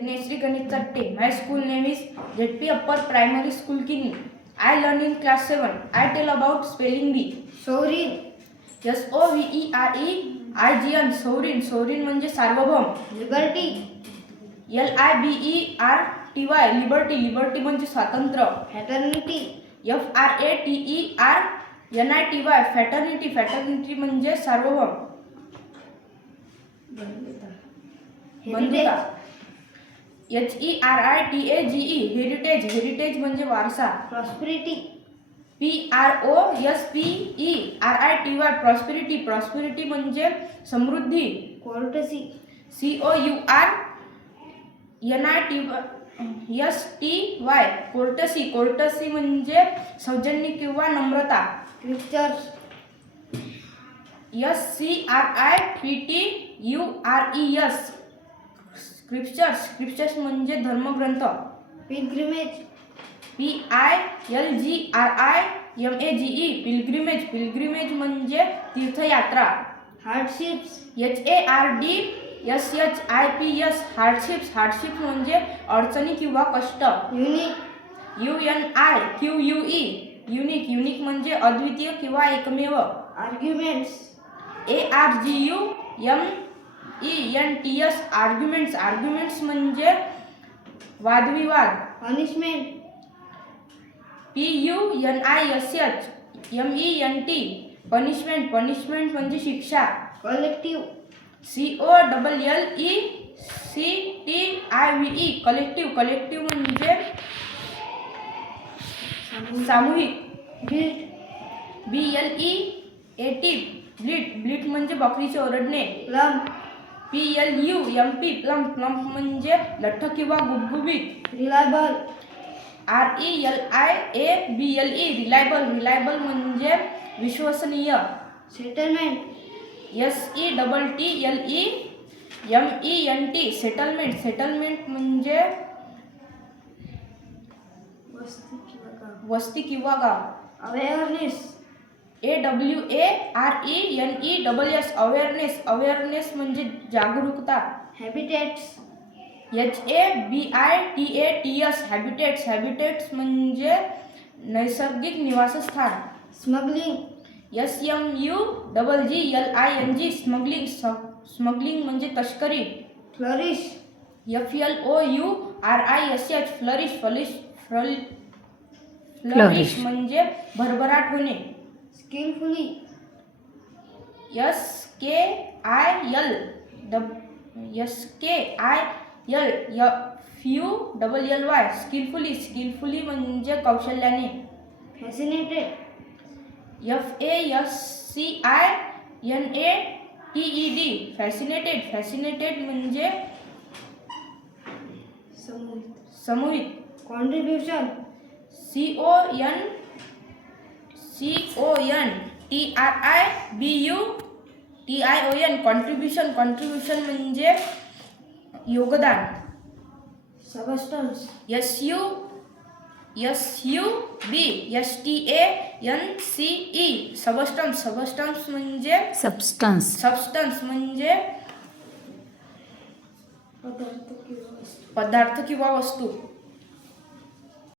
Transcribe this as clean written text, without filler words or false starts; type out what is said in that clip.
Sri Ganit Chatte. My school name is ZP Upper Primary School Kini. I learn in class 7. I tell about spelling bee. Sovereign. SOVEREIGN. Sovereign. Sovereign म्हणजे सार्वभौम. Liberty. LIBERTY. Liberty. Liberty म्हणजे स्वातंत्र्य. Fraternity. FRATERNITY. Fraternity. Fraternity म्हणजे सार्वभौम. बंधुता. HERITAGE. Heritage. Heritage म्हणजे वारसा. Prosperity. PROSPERITY. Prosperity. Prosperity म्हणजे समृद्धी. Courtesy. COURNITY. Courtesy. Courtesy म्हणजे सौजन्य किंवा नम्रता. Scriptures. SCRIPTURES. Scriptures. Scriptures म्हणजे धर्मग्रंथ. Pilgrimage. PILGRIMAGE. Pilgrimage. Pilgrimage म्हणजे तीर्थयात्रा. Hardships. HARDSHIPS. Hardships. Hardships म्हणजे अडचणी किंवा कष्ट. Unique. UNIQUE. Unique. Unique म्हणजे अद्वितीय किंवा एकमेव. Arguments. ARGUMENTS. Arguments. Arguments म्हणजे वादविवाद. Punishment. PUNISHMENT. Punishment. Punishment म्हणजे शिक्षा. Collective. COLLECTIVE. Collective. Collective म्हणजे सामूहिक. Build. BLEAT. Bleat म्हणजे बकरीचे ओरडणे. Plump. PLUMP. Plump म्हणजे लठ्ठ किंवा गुबगुबीत. Reliable. RELIABLE. Reliable म्हणजे विश्वसनीय. Settlement. SETTLEMENT. Settlement म्हणजे वस्ती किंवा गाव. Awareness. AWARENESS. Awareness म्हणजे जागरूकता. Habitats. HABITATS. Habitats म्हणजे नैसर्गिक निवासस्थान. Smuggling. SMUGGLING. स्मगलिंग म्हणजे तस्करी. Flourish. FLOURISH. Flourish म्हणजे भरभराट होणे. Skillfully. SKILFULLY. Skillfully म्हणजे कौशल्याने. Fascinated. FASCINATED. Fascinated म्हणजे समूहित. Contribution. CONTRIBUTION. Contribution म्हणजे योगदान. Substance. SUBSTANCE. Substance म्हणजे substance म्हणजे पदार्थ किंवा वस्तू.